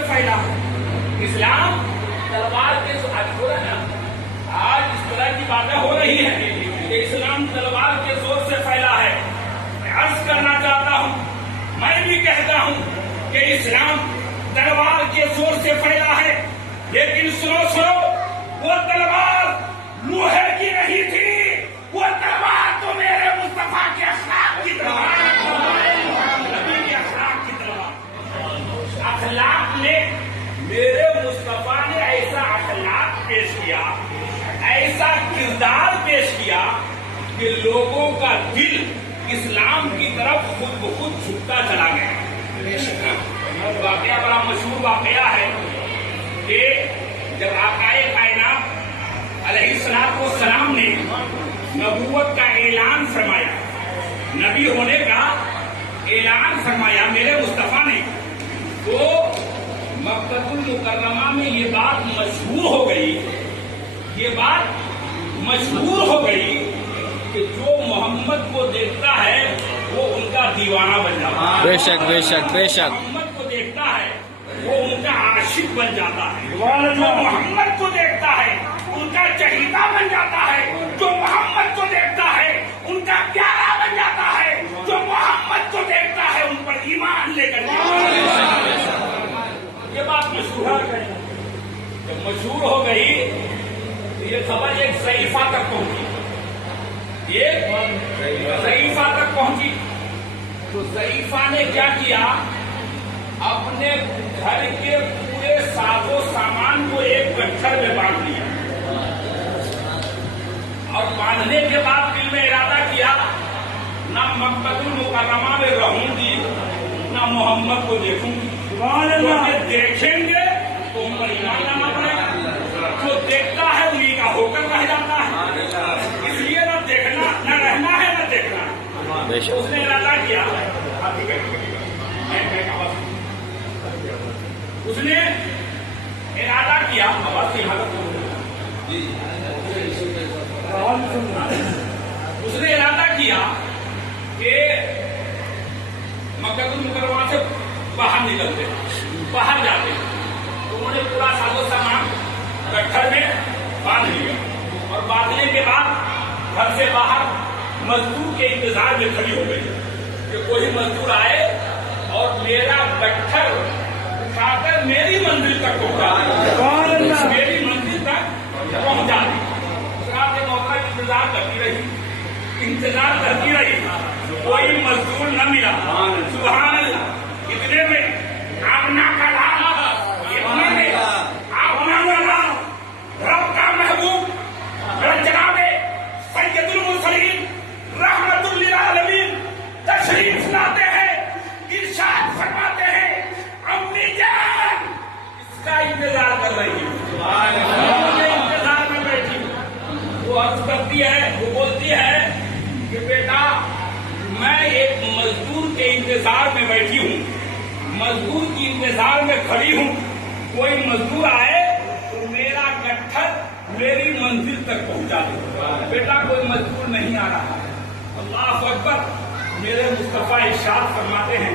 پھیلا اسلام تلوار کے آج اس طرح کی باتیں ہو رہی ہیں کہ اسلام تلوار کے زور سے پھیلا ہے. میں عرض کرنا چاہتا ہوں، میں بھی کہتا ہوں کہ اسلام تلوار کے زور سے پھیلا ہے، لیکن سنو وہ تلوار لوہے کی نہیں تھی، وہ تلوار تو میرے مصطفیٰ کے اخلاق کی تلوار، نبی کے اخلاق کی تلوار. اخلاق نے میرے مصطفیٰ نے ایسا اخلاق پیش کیا، ایسا کردار پیش کیا کہ لوگوں کا دل اسلام کی طرف خود بخود جھکتا چلا گیا. واقعہ بڑا مشہور واقعہ ہے کہ جب آقائے کائنات علیہ السلام نے نبوت کا اعلان فرمایا، نبی ہونے کا اعلان فرمایا میرے مصطفیٰ نے، تو مکہ المکرمہ میں یہ بات مشہور ہو گئی، کہ جو محمد کو دیکھتا ہے وہ ان کا دیوانہ بن جاتا ہے. بے شک بے شک بے شک. محمد کو دیکھتا ہے وہ ان کا عاشق بن جاتا ہے، جو محمد کو دیکھتا ہے ان کا چہیتا بن جاتا ہے، جو محمد کو دیکھتا ہے ان کا پیارا بن جاتا ہے، جو محمد کو دیکھتا ہے ان پر ایمان لے کر جاتا ہے. یہ بات مشہور ہے. جب مشہور ہو گئی تو یہ خبر ایک صحیفہ تک پہنچی، تو صحیفہ نے کیا کیا، اپنے گھر کے پورے ساز و سامان کو ایک گٹھر میں باندھ دیا، اور باندھنے کے بعد دل میں ارادہ کیا نہ مکہ المکرمہ میں رہوں گی نہ محمد کو دیکھوں گی. دیکھیں گے تو ان پر ایمان لانا پڑے گا، جو دیکھتا ہے انہیں کا ہو کر رہ جاتا ہے. اس لیے نہ دیکھنا نہ رہنا ہے نہ دیکھنا. اس نے ارادہ کیا، کہ مکہ المکرمہ سے باہر جاتے، تو انہوں نے پورا ساز و سامان گٹھر میں باندھ لیا، اور باندھنے کے بعد گھر سے باہر مزدور کے انتظار میں کھڑی ہو گئی کہ کوئی مزدور آئے اور میرا گٹھر اٹھا کر میری منزل تک پہنچا دے، میری منزل تک پہنچا دے. رات موقع انتظار کرتی رہی، کوئی مزدور نہ ملا. سبحان اللہ. اتنے میں آمنا کا رب کا محبوب جناب سید المرسلین رحمت للعالمین تشریف لاتے ہیں، ارشاد فرماتے ہیں امی جان اس کا انتظار کر رہی ہے، انتظار میں بیٹھی. وہ عرض کرتی ہے، وہ بولتی ہے کہ بیٹا میں ایک مزدور کے انتظار میں بیٹھی ہوں، مزدور کی انتظار میں کھڑی ہوں، کوئی مزدور آئے تو میرا گٹھر میری منزل تک پہنچا دے. بیٹا کوئی مزدور نہیں آ رہا. اللہ اکبر. میرے مصطفیٰ ارشاد فرماتے ہیں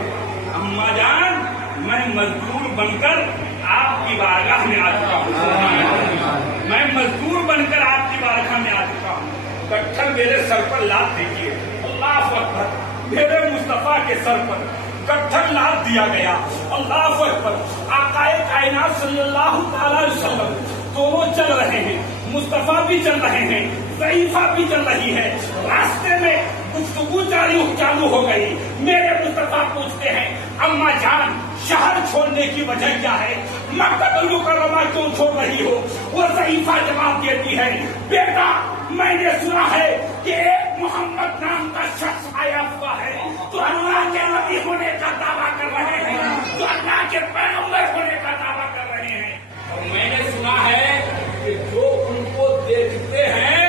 اماں جان میں مزدور بن کر آپ کی بارگاہ میں آ چکا ہوں، میں مزدور بن کر آپ کی بارگاہ میں آ چکا ہوں. گٹھر میرے سر پر لاد دیجیے. اللہ اکبر. میرے مصطفیٰ کے سر پر گٹھر لاد دیا گیا. اللہ اکبر. آقائے کائنات صلی اللہ تعالی علیہ وسلم دونوں چل رہے ہیں، مصطفیٰ بھی چل رہے ہیں، صحیفہ بھی چل رہی ہے. راستے میں گفتگو چالو ہو گئی. میرے مصطفیٰ پوچھتے ہیں اماں جان شہر چھوڑنے کی وجہ کیا ہے، مکہ المکرمہ کیوں چھوڑ رہی ہو؟ وہ صحیفہ جواب دیتی ہے بیٹا میں نے سنا ہے کہ ایک محمد نام کا شخص آیا ہوا ہے تو اللہ کے نبی ہونے کا دعویٰ کر رہے ہیں، تو اللہ کے پیغمبر ہونے کا دعویٰ کر رہے ہیں، اور میں نے سنا ہے کہ جو ان کو دیکھتے ہیں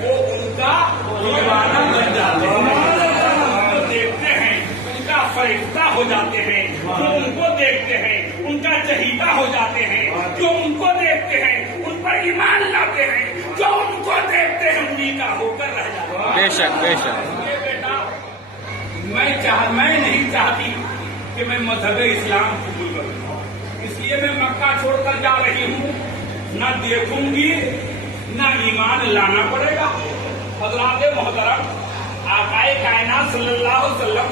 وہ ان کا دیوانہ بن جاتے ہیں، ان کو دیکھتے ہیں ان کا فرشتہ ہو جاتے ہیں، جو ان کو دیکھتے ہیں ان کا چہیتا ہو جاتے ہیں، جو ان کو دیکھتے ہیں ان پر ایمان لاتے ہیں، جو ان کو دیکھتے ہیں انہیں کا ہو کر رہ جاتے ہیں. بے شک بے شک. بیٹا میں نہیں چاہتی کہ میں مذہب اسلام قبول کروں، اس لیے چھوڑ کر جا رہی ہوں نہ دیکھوں گی نہ ایمان لانا پڑے گا. حضرات محترم آقائے کائنات صلی اللہ علیہ وسلم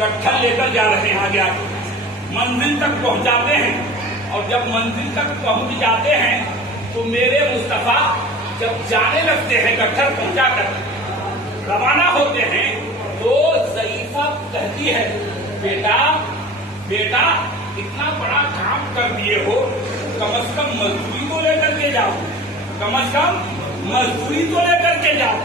گٹھل لے کر جا رہے ہیں. آگے منزل تک پہنچاتے ہیں اور جب منزل تک پہنچ جاتے ہیں تو میرے مصطفیٰ جب جانے لگتے ہیں گٹھل پہنچا کر روانہ ہوتے ہیں تو ضعیفہ کہتی ہے بیٹا بیٹا اتنا بڑا کام کر دیے ہو کم از کم مزدوری تو لے کر کے جاؤ کم از کم مزدوری تو لے کر کے جاؤ.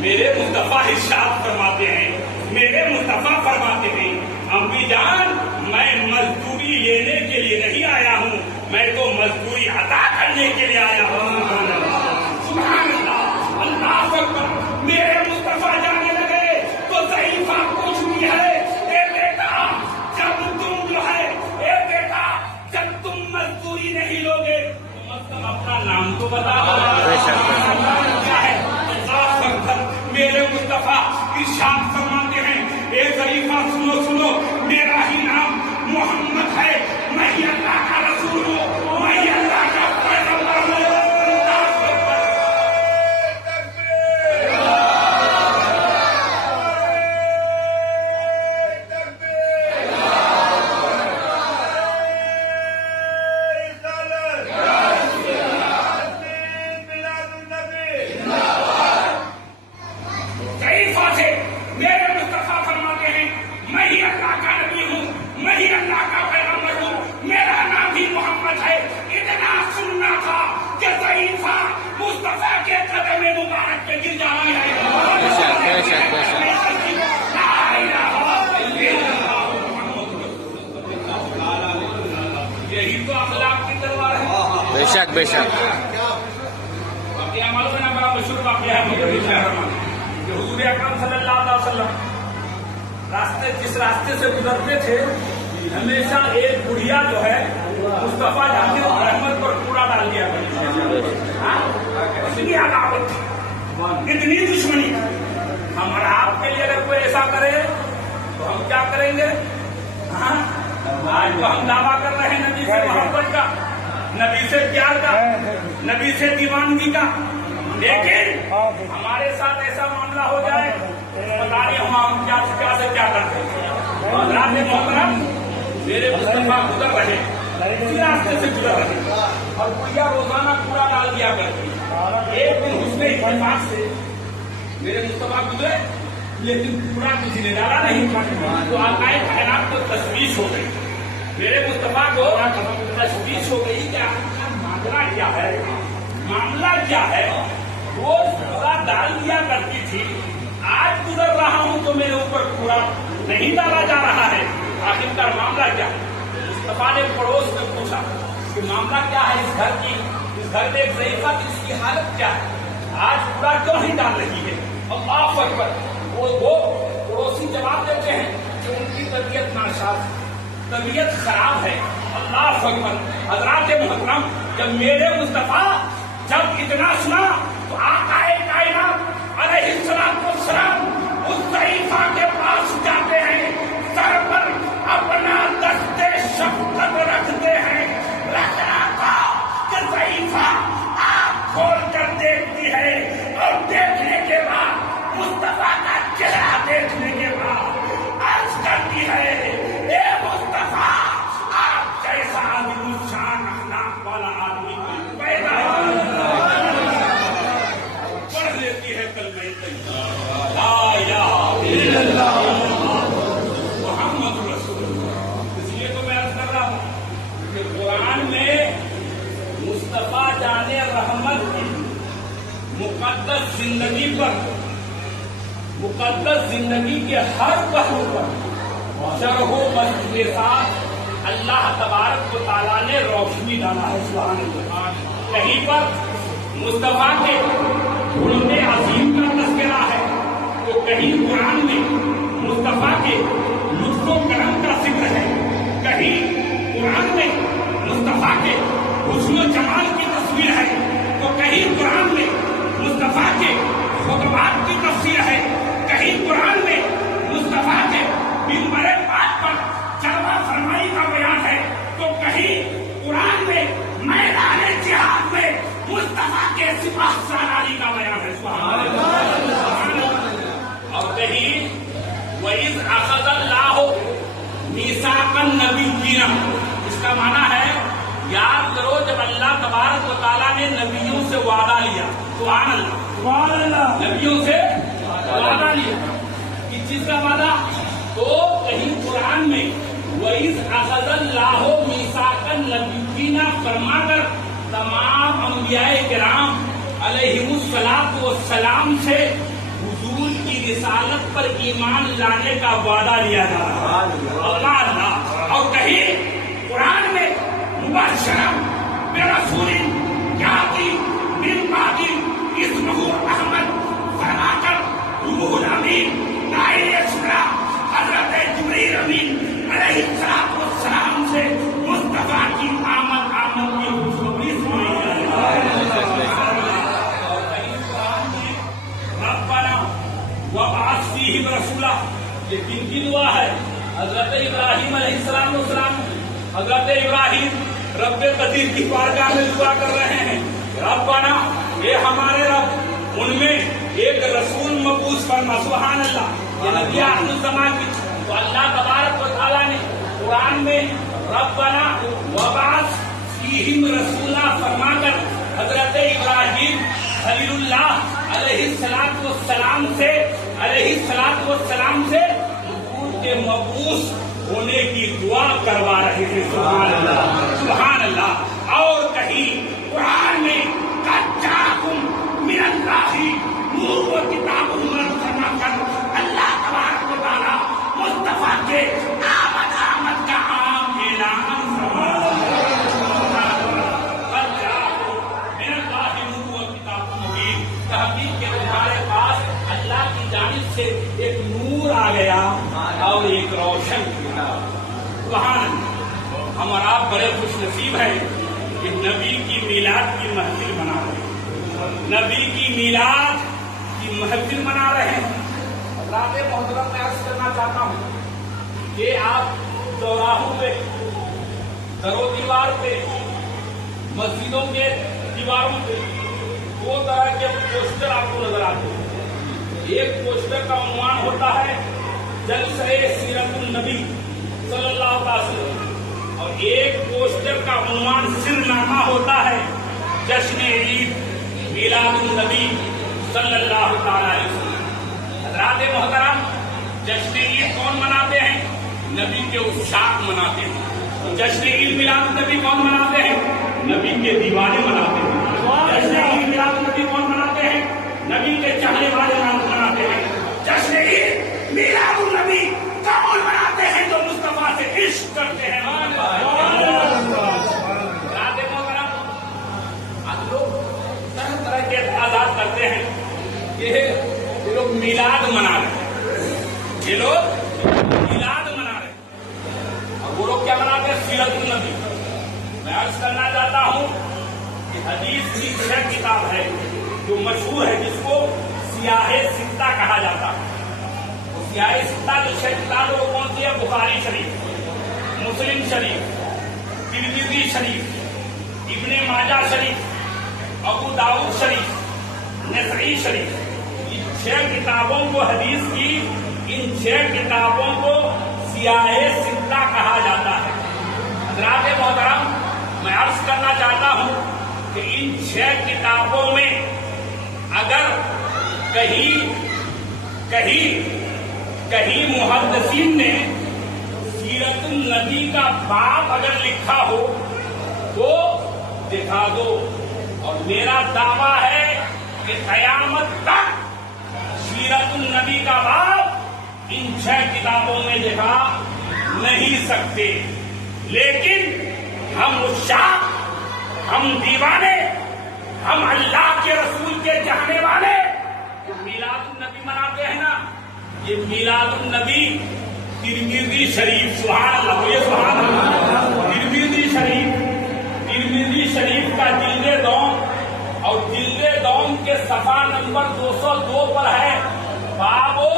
میرے مصطفیٰ ارشاد فرماتے ہیں میرے مصطفیٰ فرماتے ہیں امی جان میں مزدوری لینے کے لیے نہیں آیا ہوں میں تو مزدوری ادا کرنے کے لیے آیا ہوں. سبحان اللہ اللہ اکبر. میرے مصطفیٰ جانے لگے تو ضعیفہ پوچھتی ہے اے بیٹا جب تم جو ہے اے بیٹا جب تم مزدوری نہیں لوگے تو مطلب اپنا نام تو بتاؤ کیا ہے. میرے مصطفیٰ ارشاد فرماتے ہیں اے ضعیفہ سنو سنو میرا ہی نام محمد ہے میں ہی اللہ کا رسول ہوں میں ہی اللہ کا پیغمبر ہوں. مصطفیٰ کے قدم مبارک پہ گر جانا ہے. یہی تو اخلاق کی تلوار ہے. بے شک بے شک. باقی ہمارے میں بڑا مشہور واقعہ ہے حضور اکرم صلی اللہ علیہ وسلم جس راستے سے گزرتے تھے ہمیشہ ایک بڑھیا جو ہے مصطفیٰ جانے رحمت پر کوڑا ڈال دیا اتنی عداوت اتنی دشمنی. ہمارا آپ کے لیے اگر کوئی ایسا کرے تو ہم کیا کریں گے. آج تو ہم دعویٰ کر رہے ہیں نبی سے محبت کا نبی سے پیار کا نبی سے دیوانگی کا لیکن ہمارے ساتھ ایسا معاملہ ہو جائے پتا نہیں ہم کیا سے کیا کرتے ہیں. حضرات محترم میرے مصطفیٰ گزر رہے اسی راستے سے گزر رہے اور بڑھیا روزانہ کوڑا ڈال دیا کرتی. ایک دن حسن اتفاق سے میرے مصطفیٰ گزرے لیکن کوڑا کسی نے ڈالا نہیں تو آقائے کائنات کو تشویش ہو گئی. میرے مصطفیٰ کو تشویش ہو گئی کہ معاملہ کیا ہے معاملہ کیا ہے. وہ کوڑا ڈال دیا کرتی تھی آج گزر رہا ہوں تو میرے اوپر کوڑا نہیں ڈالا جا رہا ہے. آخر کا معاملہ کیا ہے. مصطفیٰ نے پڑوس میں پوچھا کہ معاملہ کیا ہے اس گھر کی اس گھر میں ایک ضعیفہ کی اس کی حالت کیا ہے آج کوڑا کیوں نہیں ڈال رہی ہے. اللہ اکبر. وہ پڑوسی جواب دیتے ہیں کہ ان کی طبیعت ناساز طبیعت خراب ہے. اللہ اکبر. حضرات محترم جب میرے مصطفیٰ جب اتنا سنا تو آقائے کائنات علیہ السلام اس ضعیفہ کے پاس جاتے ہیں سر پر اپنا دستے شفقت رکھتے ہیں. لگ رہا تھا کہ ضعیفہ آنکھ کھول کر دیکھتی ہے اور دیکھنے کے بعد مصطفیٰ کا چہرہ دیکھنے کے بعد عرض کرتی ہے اے مصطفیٰ آپ جیسا عظیم الشان اخلاق والا آدمی پیدا پڑھ لیتی ہے کلمہ طیبہ لا الہ الا اللہ محمد رسول اللہ. اس لیے تو میں عرض کر رہا ہوں کہ قرآن میں مصطفیٰ جانے رحمت کی مقدس زندگی پر مقدس زندگی کے ہر پہلو پر شرح و بست کے ساتھ اللہ تبارک و تعالیٰ نے روشنی ڈالا ہے. سبحان اللہ. کہیں پر مصطفیٰ کے خلق عظیم کا تذکرہ ہے تو کہیں قرآن میں مصطفیٰ کے لطف و کرم کا ذکر ہے کہیں قرآن میں مصطفیٰ کے حسن و جمال کی تصویر ہے تو کہیں قرآن میں مصطفیٰ کے خطبات کی تفسیر ہے کہیں قرآن میں مصطفیٰ کے منبر پاک پر جلوہ فرمائی کا بیان ہے تو کہیں قرآن میں احسان علی کا بیان ہے. سبحان اللہ. اور کہیں وَإِذْ أَخَذَ اللَّهُ مِيثَاقَ النَّبِيِّينَ، اس کا معنی ہے یاد کرو جب اللہ تبارک و تعالیٰ نے نبیوں سے وعدہ لیا. سبحان اللہ. نبیوں سے وعدہ لیا. کس چیز کا وعدہ؟ تو کہیں قرآن میں وَإِذْ أَخَذَ اللَّهُ مِيثَاقَ النَّبِيِّينَ فرما کر تمام انبیاء کرام علیہم الصلاۃ والسلام سے حضور کی رسالت پر ایمان لانے کا وعدہ لیا جا رہا ہے. اللہ. اور کہیں قرآن میں مبشرا برسول یاتی من بعد اسمہ احمد فرما کر روح الامین نائل اسرا حضرت جبریل امین علیہ السلام سے مصطفیٰ کی آمد کی خوشخبری سنائی جا رہی ہے. ربنا وابعث فیہم رسولا، یہ کن کی دعا ہے؟ حضرت ابراہیم علیہ السلام. حضرت ابراہیم رب قدیر کی بارگاہ میں دعا کر رہے ہیں. ربنا، یہ ہمارے رب، ان میں ایک رسول مبعوث فرما. سبحان اللہ. یہ نبی آخر الزمان کی. تو اللہ تبارک و تعالیٰ نے قرآن میں ربنا وابعث فیہم رسولا فرما کر حضرت ابراہیم خلیل اللہ علیہ السلام سے حضور کے مبعوث ہونے کی دعا کروا رہے ہیں. سبحان اللہ. سبحان اللہ. اور کہیں قرآن میں قد جاءکم من اللہ نور و کتاب منیر فرما کر اللہ تبارک و تعالیٰ مصطفیٰ کے آمد کا عام اعلان فرما. قد جاءکم من اللہ نور و کتاب منیر، تحقیق کے تمہارے پاس اللہ کی جانب سے ایک نور آ گیا اور ایک روشن کتاب. سبحان اللہ. ہم اور آپ بڑے خوش نصیب ہیں کہ نبی کی میلاد کی محفل منا رہے ہیں. نبی کی میلاد کی محفل منا رہے ہیں. حضرات محترم، میں عرض کرنا چاہتا ہوں کہ آپ چوراہوں پہ، در و دیوار پہ، مسجدوں کے دیواروں پہ دو طرح کے پوسٹر آپ کو نظر آتے ہیں. ایک پوسٹر کا عنوان ہوتا ہے جلسہ سیرت النبی صلی اللہ علیہ وسلم، اور ایک پوسٹر کا عنوان سرنامہ ہوتا ہے جشن عید میلاد النبی صلی اللہ تعالی علیہ وسلم. حضرات محترم، جشن عید کون مناتے ہیں؟ نبی کے عشاق مناتے ہیں. جشن عید میلاد النبی کون مناتے ہیں؟ نبی کے دیوانے مناتے ہیں. جشن عید میلاد النبی کون مناتے ہیں؟ نبی کے چاہنے والے مناتے ہیں. جشن عید میلاد النبی کون مناتے ہیں؟ جو مصطفیٰ سے عشق کرتے ہیں. لوگ طرح طرح کے اعتراضات کرتے ہیں کہ یہ لوگ میلاد منا رہے ہیں. یہ لوگ میلاد منا رہے ہیں اور وہ لوگ کیا مناتے ہیں؟ سیرت النبی. میں عرض کرنا چاہتا ہوں کہ حدیث کی 6 کتاب ہے جو مشہور ہے، جس کو سیاہ ستہ کہا جاتا ہے. سیاہ ستہ جو 6 کتابیں وہ کون سی ہے؟ بخاری شریف، مسلم شریف، ترمذی شریف، ابن ماجہ شریف، ابو داؤد شریف، نسائی شریف. ان 6 کتابوں کو حدیث کی، ان 6 کتابوں کو سیاہ ستہ کہا جاتا ہے. حضرات محترم، میں عرض کرنا چاہتا ہوں کہ ان 6 کتابوں میں اگر کہیں محدثین نے سیرت النبی کا باب اگر لکھا ہو تو دکھا دو. اور میرا دعویٰ ہے کہ قیامت تک سیرت النبی کا باب ان 6 کتابوں میں دکھا نہیں سکتے. لیکن ہم عشاق، ہم دیوانے، ہم اللہ کے رسول کے چاہنے والے میلاد النبی مناتے ہیں نا. یہ میلاد النبی ترمذی شریف، سبحان اللہ، بولیے سبحان اللہ. ترمذی شریف کا جلد دوم اور جلد دوم کے صفحہ نمبر 202 پر ہے بابو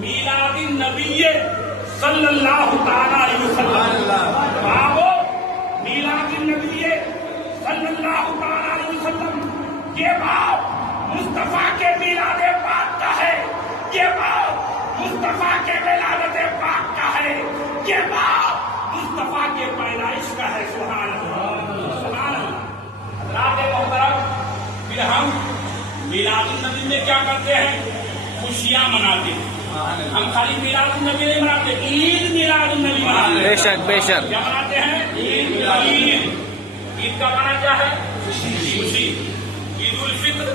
میلاد النبی صلی اللہ تعالی علیہ وسلم. بابو میلاد النبی صلی اللہ تعالی علیہ وسلم. یہ باب مصطفیٰ کے میلاد پاک کا ہے، یہ باب مصطفیٰ کے ولادت پاک کا ہے، یہ باب مصطفیٰ کے پیدائش کا ہے۔ سبحان اللہ، سبحان اللہ۔ حضرات محترم، پھر ہم میلاد النبی میں کیا کرتے ہیں؟ خوشیاں مناتے ہیں۔ ہم خالی میلاد النبی نہیں مناتے، عید میلاد النبی مناتے ہیں۔ بے شک بے شک۔ کیا مناتے ہیں؟ عید کا معنی کیا ہے؟ خوشی۔ عید الفطر،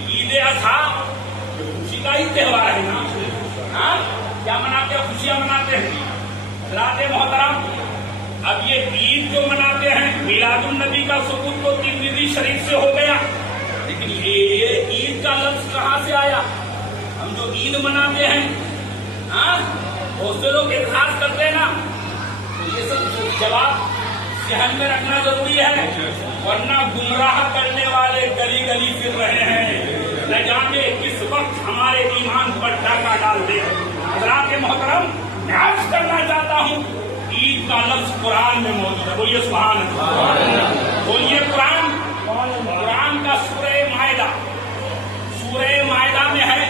عید اضحیٰ، خوشی کا ہی تہوار ہے نا۔ ہاں کیا مناتے ہیں؟ خوشیاں مناتے ہیں۔ حضرات محترم، اب یہ عید جو مناتے ہیں، میلاد النبی کا ثبوت تو ترمذی شریف سے ہو گیا، لیکن یہ عید کا لفظ کہاں سے آیا؟ ہم جو عید مناتے ہیں، ہاں بہت سے لوگ اعتراض کرتے ہیں نا، تو یہ سب جواب ذہن میں رکھنا ضروری ہے، ورنہ گمراہ کرنے والے گلی گلی پھر رہے ہیں، نہ جانے کس وقت ہمارے ایمان پر ڈاکہ ڈال دے۔ حضرات محترم، میں عرض کرنا چاہتا ہوں، عید کا لفظ قرآن میں موجود ہے، بولیے سبحان اللہ، بولیے قرآن کا سورہ مائدہ میں ہے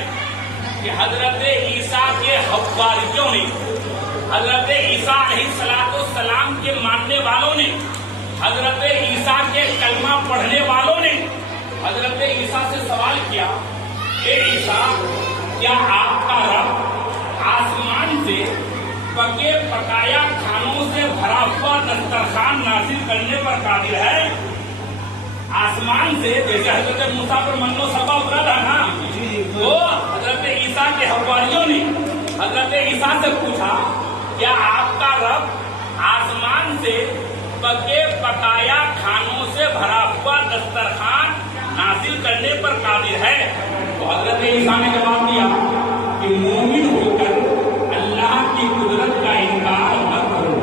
کہ حضرت عیسیٰ کے حواریوں نے، حضرت عیسیٰ علیہ السلام کے ماننے والوں نے، حضرت عیسیٰ کے کلمہ پڑھنے والوں نے حضرت عیسیٰ سے سوال کیا، اے عیسیٰ، کیا آپ کا رب آسمان سے پکے پکایا کھانوں سے بھرا ہوا دسترخوان نازل کرنے پر قادر ہے؟ آسمان سے جیسے حضرت موسیٰ پر من و سلوہ اترا تھا نا، تو حضرت عیسیٰ کے حواریوں نے حضرت عیسیٰ سے پوچھا، کیا آپ کا رب آسمان سے پکے پکایا کھانوں سے بھرا ہوا دسترخوان نازل کرنے پر قادر ہے؟ تو حضرت عیسیٰ نے جواب دیا کہ مومن ہو کر اللہ کی قدرت کا انکار مت کرو،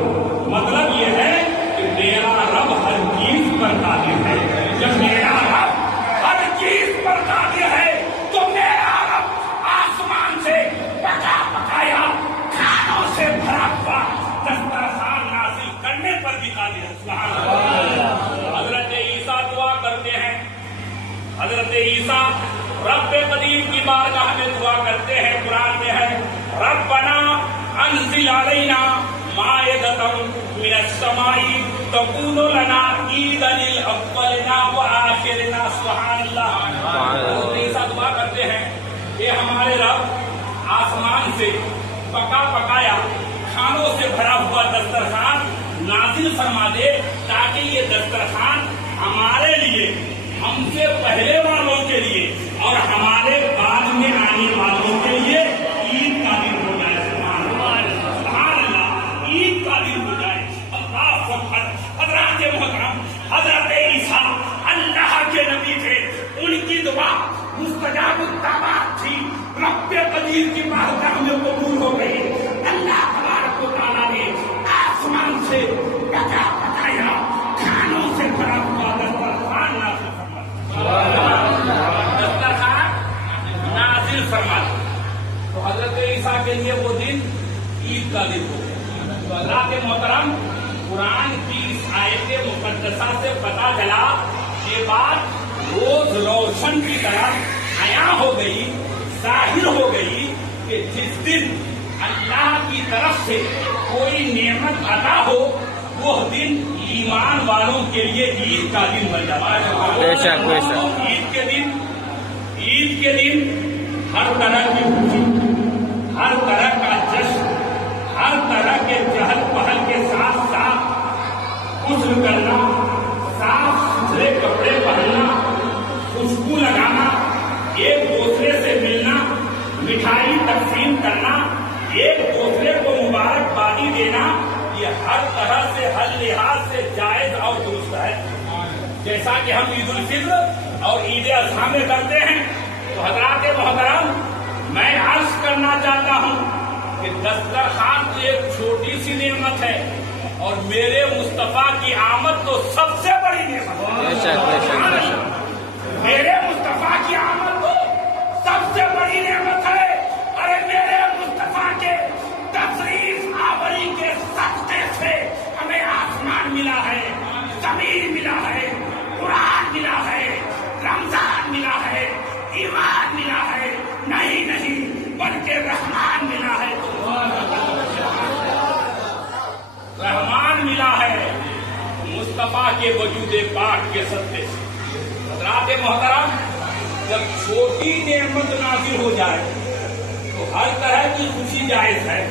مطلب یہ ہے کہ میرا رب ہر چیز پر قادر ہے۔ جب میرا رب ہر چیز پر قادر ہے تو میرا رب آسمان سے پکا پکایا کھانوں سے بھرا ہوا دسترخوان نازل کرنے پر بھی قادر ہے۔ سبحان اللہ۔ حضرت عیسیٰ دعا کرتے ہیں، حضرت عیسیٰ رب قدیر کی بارگاہ میں دعا کرتے ہیں، قرآن میں ہے، ربنا انزل علینا مائدۃ من السماء تکون لنا عیدا للاولین والآخرین۔ سبحان اللہ۔ حضرت عیسیٰ دعا کرتے ہیں کہ ہمارے رب آسمان سے پکا پکایا کھانوں سے بھرا ہوا دسترخوان نازل فرما دے، تاکہ یہ دسترخوان ہمارے لیے، ہم سے پہلے والوں کے لیے اور ہمارے بعد میں آنے والوں کے لیے عید کا دن ہو جائے۔ سبحان اللہ، عید کا دن ہو جائے۔ اللہ اکبر۔ حضرات محترم، حضرت عیسیٰ اللہ کے نبی تھے، ان کی دعا مستجاب الدعوات تھی، رب قدیر کی بارگاہ میں قبول ہو گئی۔ اللہ تبارک و تعالیٰ نے آسمان سے پکا پکایا کھانوں سے بھرا ہوا دسترخوان نازل فرما۔ تو حضرت عیسیٰ کے لیے وہ دن عید کا دن ہو گیا۔ تو اللہ کے محترم، قرآن کی اس آیت مقدسہ سے پتہ چلا یہ بات روز روشن کی طرح عیاں ہو گئی، ظاہر ہو گئی کہ جس دن اللہ کی طرف سے کوئی نعمت عطا ہو وہ دن ایمان والوں کے لیے عید کا دن بن جاتا ہے۔ بے شک بے شک۔ عید کے دن ہر طرح کی خوشی، ہر طرح کا جشن، ہر طرح کے چہل پہل کے ساتھ ساتھ غسل کرنا، صاف ستھرے کپڑے پہننا، خوشبو لگانا، ایک دوسرے سے ملنا، مٹھائی تقسیم کرنا، ایک دوسرے کو مبارکبادی دینا، یہ ہر طرح سے ہر لحاظ سے جائز اور درست ہے، جیسا کہ ہم عید الفطر اور عید اضحیٰ میں کرتے ہیں۔ تو حضرات محترم، میں عرض کرنا چاہتا ہوں کہ دسترخوان تو ایک چھوٹی سی نعمت ہے اور میرے مصطفیٰ کی آمد تو سب سے بڑی نعمت ہے۔ میرے مصطفیٰ کی آمد تو سب سے بڑی نعمت ہے۔ ارے میرے مصطفیٰ کے تشریف آوری کے صدقے سے ہمیں آسمان ملا ہے، زمین ملا ہے، قرآن ملا ہے، رمضان ملا ہے، ایمان ملا ہے، نہیں نہیں بلکہ رحمان ملا ہے، رحمان ملا ہے مصطفیٰ کے وجود پاک کے صدقے سے۔ حضرات محترم، جب چھوٹی نعمت نازل ہو جائے تو ہر طرح کی خوشی جائز ہے،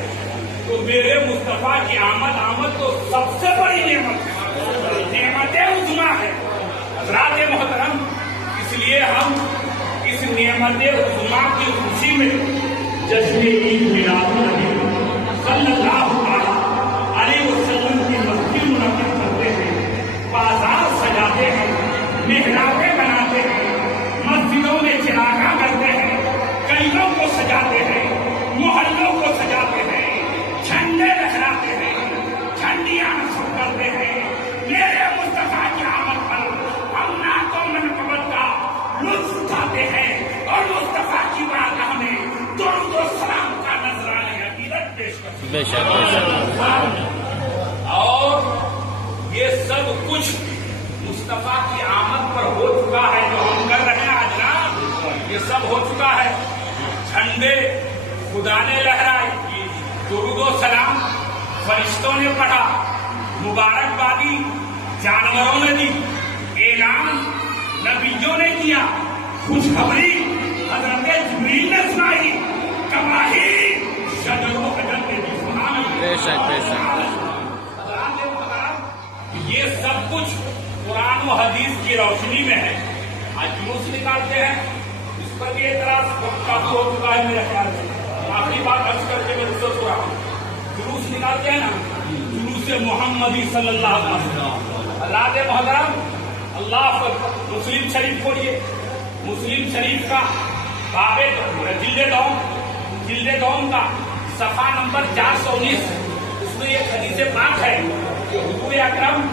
تو میرے مصطفیٰ کی آمد تو سب سے بڑی نعمت ہے، نعمت عظمیٰ ہے۔ حضرات محترم، اس لیے ہم اس نعمت عظمیٰ کی خوشی میں جشن عید میلاد النبی صلی اللہ علیہ وسلم کی مسجد منعقد کرتے ہیں، بازار سجاتے ہیں، محرابیں بناتے ہیں، مسجدوں میں چراغاں کرتے ہیں، گلیوں کو سجاتے ہیں، محلوں کو سجاتے ہیں، جھنڈے لہراتے ہیں، جھنڈیاں نصب کرتے ہیں۔ میرے مصطفیٰ کی آمد پر ہم نعت و منقبت کا لطف اٹھاتے ہیں اور مصطفیٰ کی بارگاہ میں درود و سلام کا نذرانہ عقیدت پیش کرتے ہیں۔ بے شک بے شک۔ اور یہ سب کچھ مصطفیٰ کی آمد پر ہو چکا ہے، جو ہم کر رہے ہیں آج نا، یہ سب ہو چکا ہے۔ جھنڈے خدا نے لہرائے، درود و سلام فرشتوں نے پڑھا، مبارکبادی جانوروں نے دی، اعلان نبیوں نے کیا، خوشخبری حضرت جبریل نے سنائی، گواہی شجر و حجر نے دی۔ سبحان اللہ۔ بے شک بے شک۔ حضرات محترم، یہ سب کچھ قرآن و حدیث کی روشنی میں ہے۔ آج جلوس نکالتے ہیں، اس پر بھی اعتراض کافی ہو چکا ہے میرے خیال سے۔ آخری بات عرض کر کے میں رخصت ہو رہا ہوں۔ جلوس نکالتے ہیں نا، جلوس محمدی صلی اللہ علیہ وسلم۔ حضرات محترم، اللہ پر مسلم شریف کھولیے، مسلم شریف کا باب جلد دوم کا صفحہ نمبر 419، اس میں ایک حدیث پاک ہے کہ حضور اکرم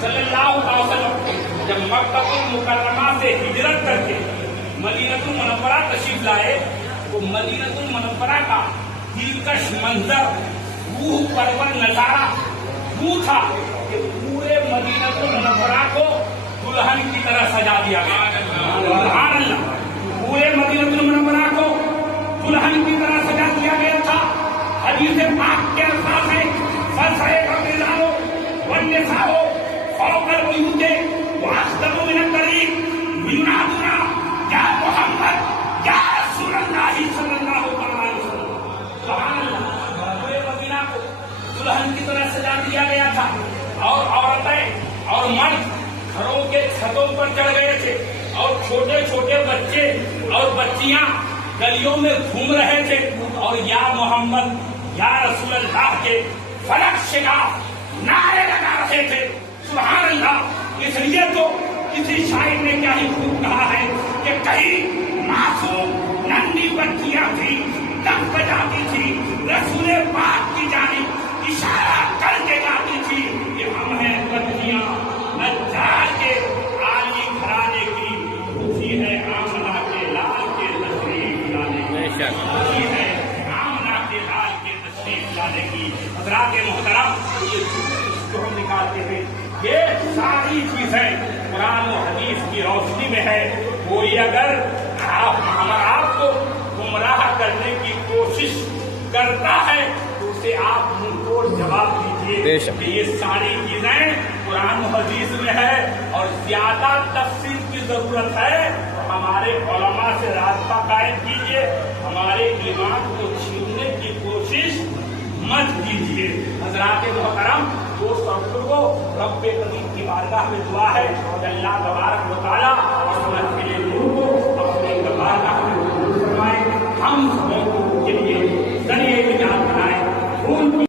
صلی اللہ علیہ وسلم جب مکہ المکرمہ سے ہجرت کر کے مدینۃ المنورہ تشریف لائے تو مدینۃ المنورہ کا دلکش منظر، روح پرور نظارہ وہ تھا کہ پورے مدینۃ المنورہ کو دلہن کی طرح سجا دیا گیا۔ سبحان اللہ، پورے مدینۃ المنورہ کو دلہن کی طرح سجا دیا گیا تھا۔ حدیث پاک کے الفاظ ہیں، فَسَيَقَ الرِّجَالُ وَالنِّسَاءُ فَوْقَ الْبُيُوتِ وَأَخْدَمُ مِنَ الطَّرِيقِ يُنَادُونَ يَا مُحَمَّدْ يَا رَسُولَ اللَّهِ صلی اللہ علیہ وسلم۔ سبحان اللہ، پورے مدینہ کو دلہن کی طرح سجا دیا گیا تھا، اور عورتیں اور مرد گھروں کے چھتوں پر چڑھ گئے تھے، اور چھوٹے چھوٹے بچے اور بچیاں گلیوں میں گھوم رہے تھے اور یا محمد یا رسول اللہ کے فلک شگاف نعرے لگا رہے تھے۔ سبحان اللہ، اس لیے تو کسی شاعر نے کیا ہی خوب کہا ہے کہ کہیں معصوم ننھی بچیاں تھی، ڈگ بجاتی تھی، رسول پاک کی جانب اشارہ کر کے جاتی تھی کہ ہم ہیں بچیاں نجار کے عالی گھرانے کی، خوشی ہے آمنہ کے لال کے تشریف لانے کی، خوشی ہے آمنہ کے لال کے تشریف لانے کی۔ حضرات محترم، یہ جو ہم نکالتے ہیں، یہ ساری چیزیں قرآن و حدیث کی روشنی میں ہے۔ کوئی اگر آپ کو گمراہ کرنے کی کوشش کرتا ہے تو اسے آپ منہ توڑ جواب دیجیے کہ یہ ساری چیزیں قرآن و حدیث میں ہے، اور زیادہ تفصیل کی ضرورت ہے تو ہمارے علماء سے رابطہ قائم کیجیے، ہمارے ایمان کو چھیننے کی کوشش مت کیجیے۔ حضرات محترم، دوست اور بزرگوں، رب کریم کی بارگاہ میں دعا ہے کہ اللہ تبارک و تعالیٰ سمجھ کے لیے کو اپنے بارگاہ میں فرمائے، ہم سبوں کے لیے ذریعے نجات بنائے۔ خون کی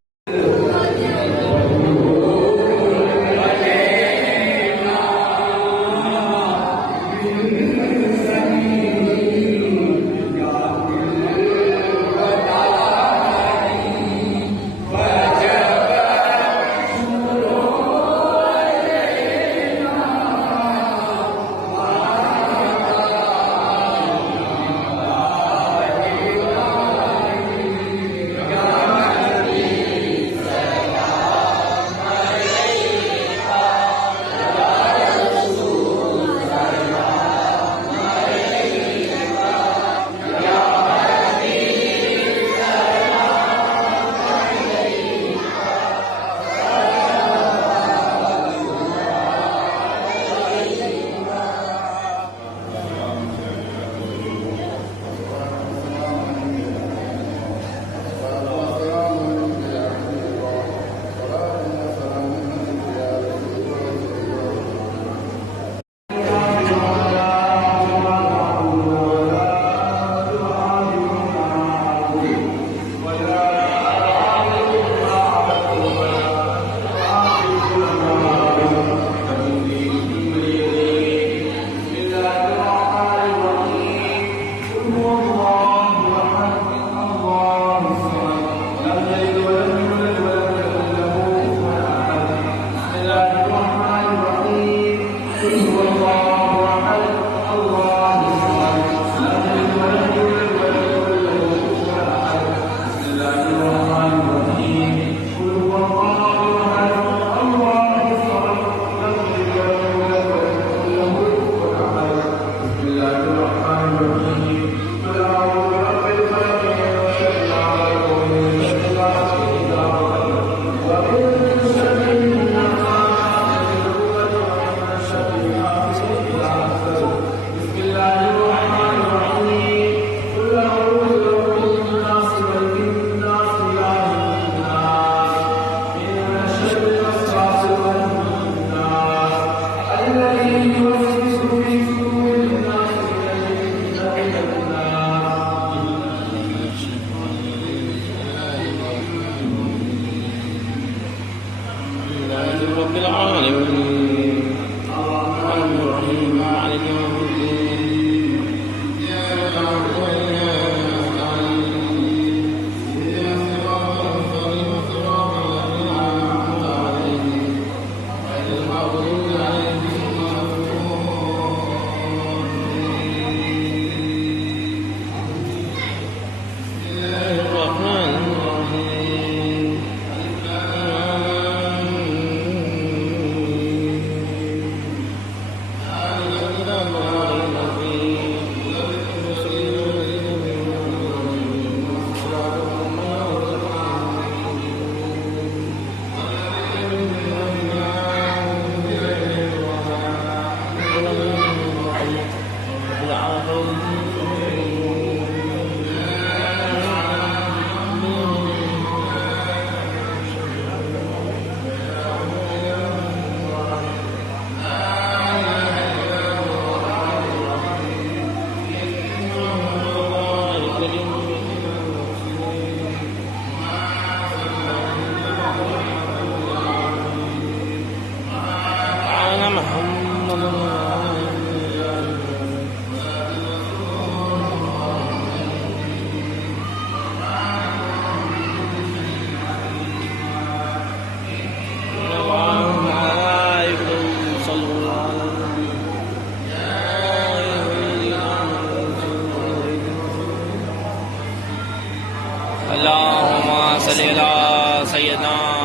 اللهم صل على سيدنا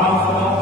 الصراط